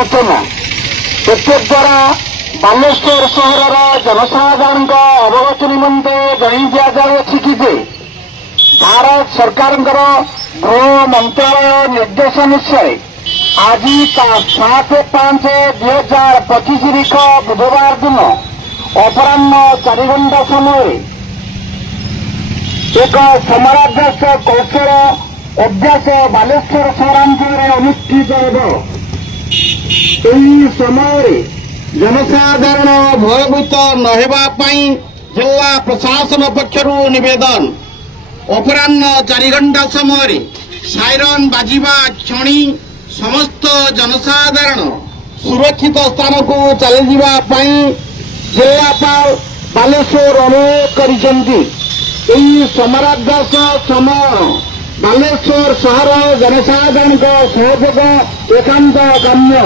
सूचना द्वारा बालेश्वर सहर जनसाधारण अवगत निमंते जन दिजाऊँगी कि भारत सरकार गृह मंत्रालय निर्देशानुसार आज 7/5/2025 बुधवार दिन अपराह 4 घंटा समय एक समराभ्यास कौशल अभ्यास बालेश्वर सहरांचल अनुष्ठित समय जनसाधारण भयभीत नहेबाई जिला प्रशासन पक्षर निवेदन अपराह 4 घंटा समय साइरन बाजिबा क्षणी समस्त जनसाधारण सुरक्षित स्थान को चली जावाई जिलापाल बालेश्वर अनुरोध करिसेंती। समराभ्यास समय बालेश्वर सहर जनसाधारण सहयोग एकांत काम्य।